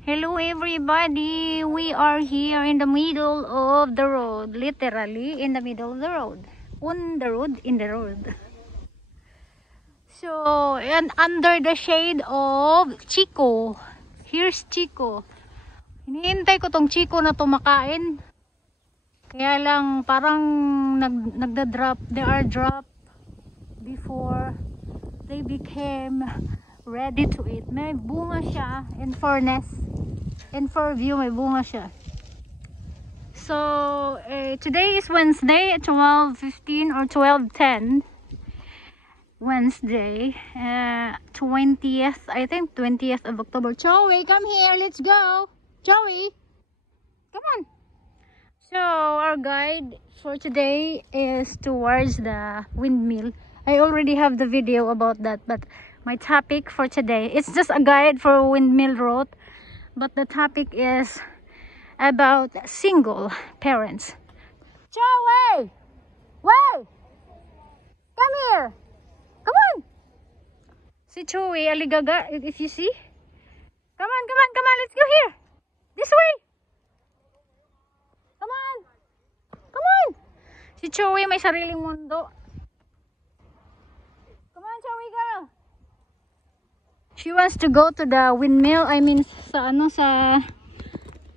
Hello everybody, we are here in the middle of the road, literally in the middle of the road, on the road, in the road. So, and under the shade of Chico. Here's Chico. Hinihintay ko tong Chico na tumakain. Kaya lang parang nagda-drop, they are dropped before they became ready to eat. May bunga siya, in fairness. In Fairview, may bunga siya. So, today is Wednesday, 12:15 or 12:10. Wednesday, 20th, I think 20th of October. Joey, come here, let's go. Joey, come on. So, our guide for today is towards the windmill. I already have the video about that, but my topic for today, it's just a guide for windmill road, but the topic is about single parents. Joey, wait, come here, come on. Si Joey, aligaga, if you see. Come on, come on, come on, let's go here. This way. Come on. Come on. Si Joey may sariling mundo. Come on, Joey girl. She wants to go to the windmill. I mean, sa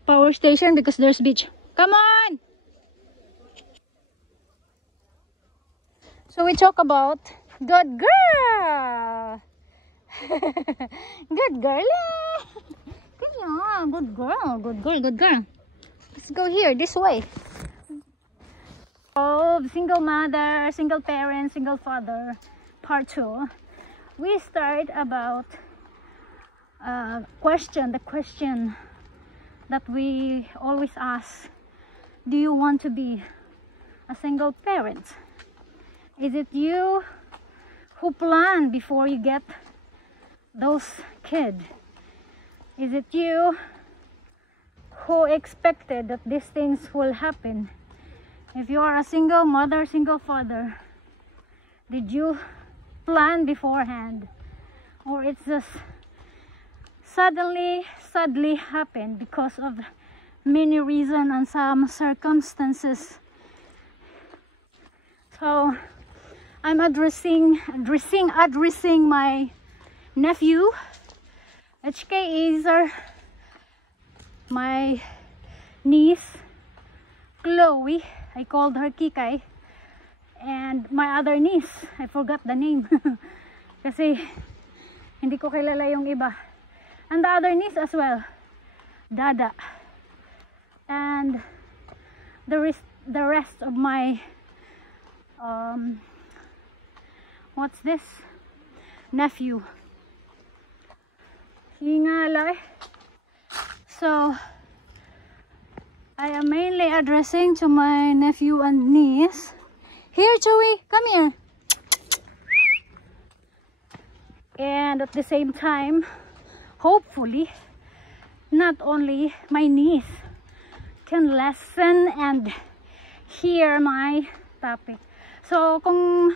power station because there's beach. Come on. So we talk about good girl. Good girl. Good girl. Good girl. Good girl. Let's go here, this way. Oh, single mother, single parent, single father, part 2. We start about the question that we always ask. Do you want to be a single parent? Is it you who plan before you get those kids? Is it you who expected that these things will happen? If you are a single mother, single father, did you plan beforehand, or it's just sadly happened because of many reasons and some circumstances? So I'm addressing my nephew. HK is my niece Chloe, I called her Kikay, and my other niece, I forgot the name kasi hindi ko kilala yung iba, and the other niece as well, Dada, and the rest of my what's this, nephew. Hingalay. So I am mainly addressing to my nephew and niece. Here, Joey, come here. And at the same time, hopefully, not only my niece can listen and hear my topic. So, kung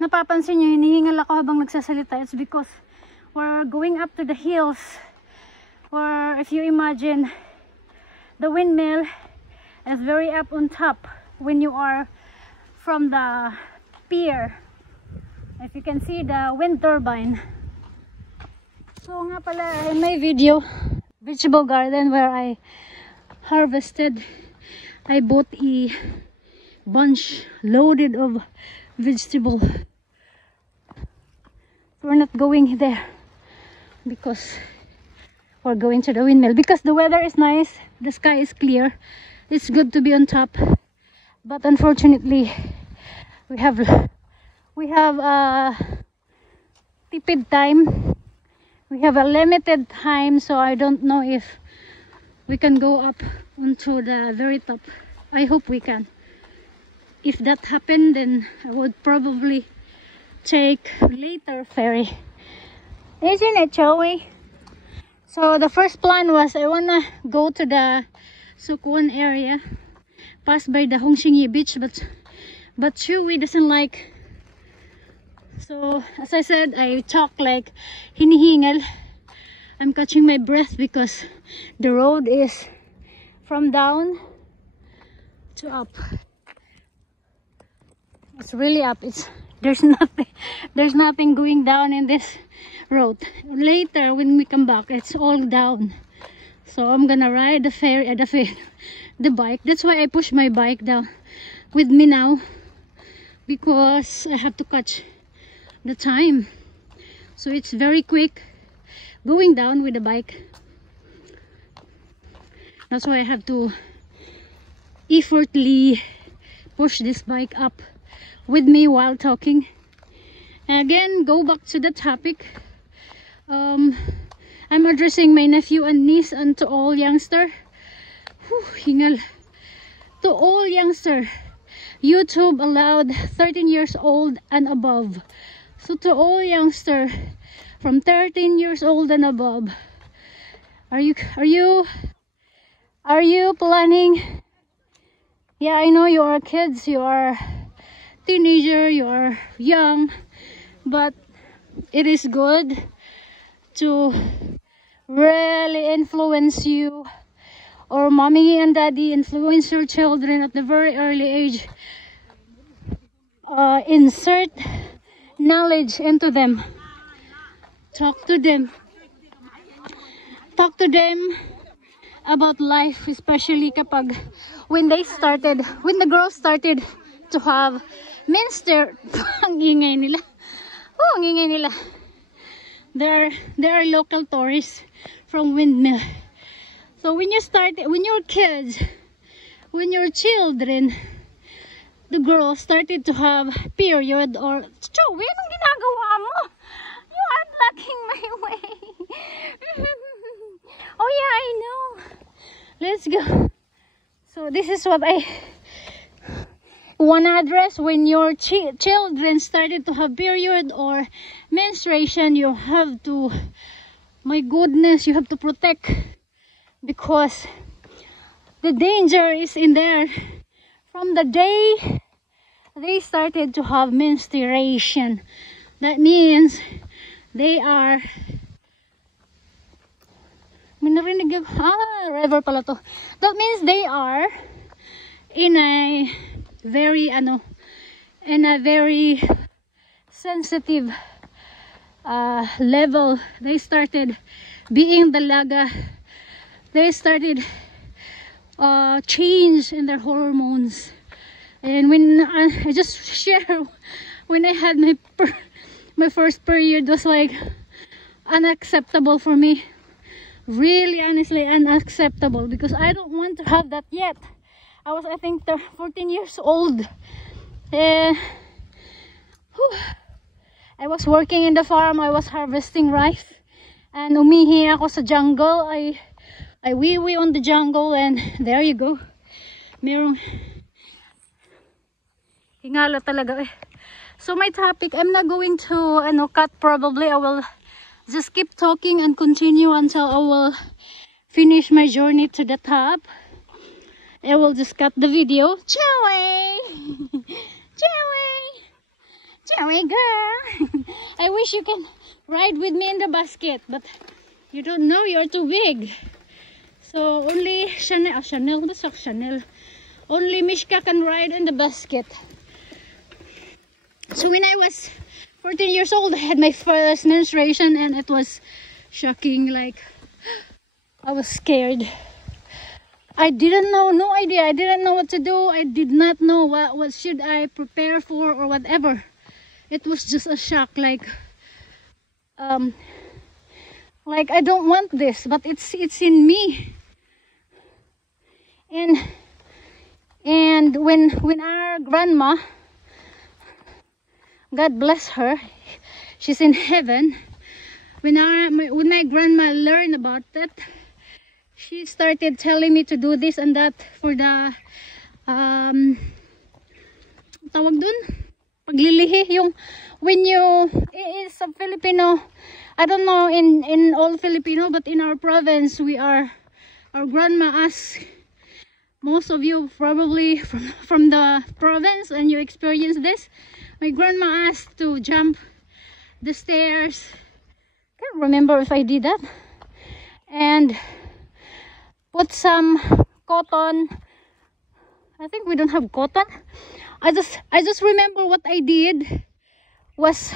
napapansin nyo, hinihingal ako habang nagsasalita, it's because we're going up to the hills, or if you imagine, the windmill is very up on top when you are from the pier. If you can see the wind turbine. So nga pala, in my video, vegetable garden where I harvested, I bought a bunch loaded of vegetable. We're not going there because we're going to the windmill, because the weather is nice, the sky is clear, it's good to be on top, but unfortunately we have a tipid time, we have a limited time, so I don't know if we can go up onto the very top. I hope we can. If that happened, then I would probably take later ferry. Isn't it, Joey? So the first plan was I wanna go to the Sukwon area, pass by the Hongxingyi beach, but Chewy doesn't like. So as I said, I talk like hinihingal I'm catching my breath because the road is from down to up. It's really up. There's nothing going down in this road. Later when we come back, it's all down. So I'm gonna ride the bike. That's why I push my bike down with me now, because I have to catch the time. So it's very quick going down with the bike. That's why I have to effortfully push this bike up with me while talking. And again, go back to the topic. I'm addressing my nephew and niece and to all youngster. Hingal. To all youngster, YouTube allowed 13 years old and above. So to all youngster from 13 years old and above, are you planning? Yeah, I know you are kids, you are teenager, you are young, but it is good to really influence you, or mommy and daddy influence your children at the very early age. Insert knowledge into them. Talk to them about life, especially kapag when the girls started to have menstruation. Ang ingay nila. Oh, ang ingay nila. There are local tourists from Windmill. So when your children, the girls started to have period, or Joey, anong ginagawa mo? You are blocking my way. Oh yeah, I know. Let's go. So this is what I want to address. When your children started to have period or menstruation, you have to, my goodness, you have to protect, because the danger is in there from the day they started to have menstruation. That means they are, river pala to. That means they are in a very sensitive level. They started being dalaga. They started change in their hormones. And when I just share, when I had my first period, was like unacceptable for me. Really, honestly, unacceptable, because I don't want to have that yet. I think 14 years old. I was working in the farm. I was harvesting rice, and umihi ako sa jungle. I wee on the jungle, and there you go. Merong hingala talaga eh. So my topic, I'm not going to cut. Probably I will just keep talking and continue until I will finish my journey to the top. I will just cut the video. Joey! Joey girl! I wish you can ride with me in the basket, but you don't know, you're too big. So only Chanel. Only Mishka can ride in the basket. So when I was 14 years old, I had my first menstruation, and it was shocking. Like, I was scared. I didn't know, no idea. I didn't know what to do. I did not know what should I prepare for or whatever. It was just a shock, like I don't want this, but it's in me. And when our grandma, God bless her, she's in heaven. When my grandma learned about that, she started telling me to do this and that for the tawag dun, paglilihi, yung when you, it's a Filipino, I don't know in all Filipino, but in our province, our grandma asks, most of you probably from the province, and you experience this. My grandma asked to jump the stairs. Can't remember if I did that. and put some cotton. I think we don't have cotton. I just remember what I did was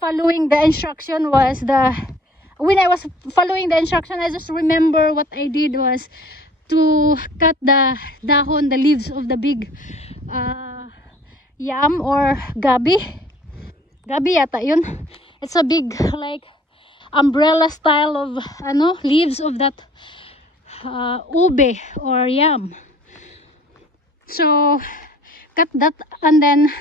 following the instruction. When I was following the instruction, I just remember what I did was to cut the dahon, the leaves of the big yam or gabi yata yun. It's a big like umbrella style of leaves of that ube or yam. So cut that and then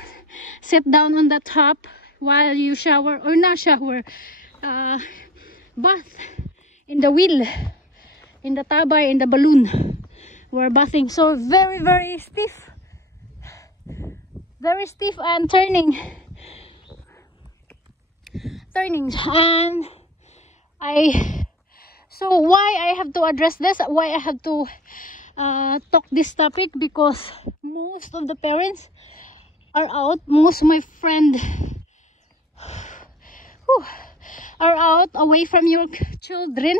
sit down on the top while you shower or not shower, bath in the wheel, in the tabay, in the balloon. We're bathing. So very stiff, very stiff and turnings. And so why I have to address this, why I have to talk this topic, because most of the parents are out, most of my friends are out away from your children,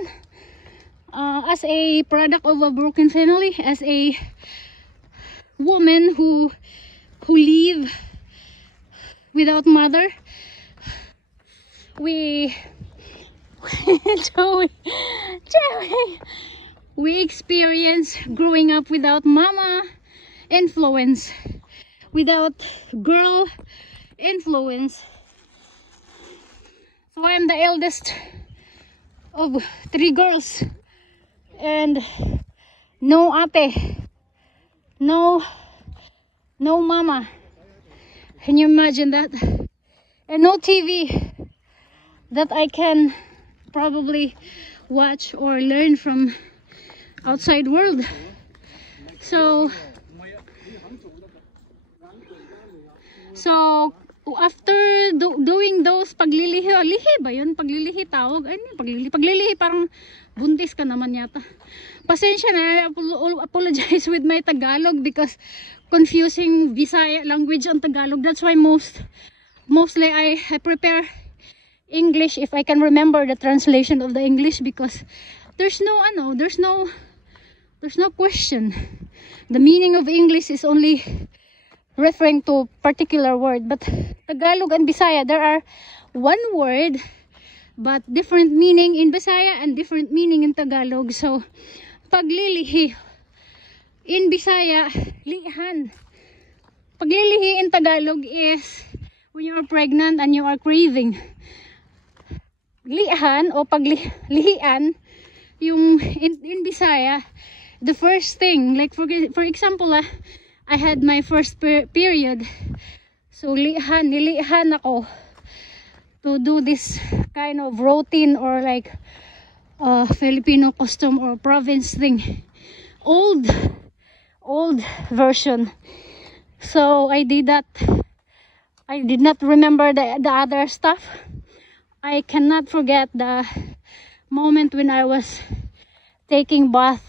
as a product of a broken family, as a woman who live without mother. We experience growing up without mama influence, without girl influence. So I am the eldest of 3 girls, and no ate, no mama. Can you imagine that? And no TV that I can probably watch or learn from outside world. So after doing those paglilihi, lihi ba yun? Paglilihi tawag? Ano yung paglilihi? Parang buntis ka naman yata. Pasensya na, I apologize with my Tagalog because confusing Visaya language on Tagalog. That's why mostly I prepare English if I can remember the translation of the English, because there's no question. The meaning of English is only referring to particular word, but Tagalog and Bisaya, there are one word but different meaning in Bisaya and different meaning in Tagalog. So paglilihi in Bisaya, lihan. Paglilihi in Tagalog is when you are pregnant and you are craving. Lihan o paglihian yung in Bisaya, the first thing, like for example, I had my first period, so nilihan ako to do this kind of routine or like Filipino custom or province thing, old version. So I did that. I did not remember the other stuff. I cannot forget the moment when I was taking bath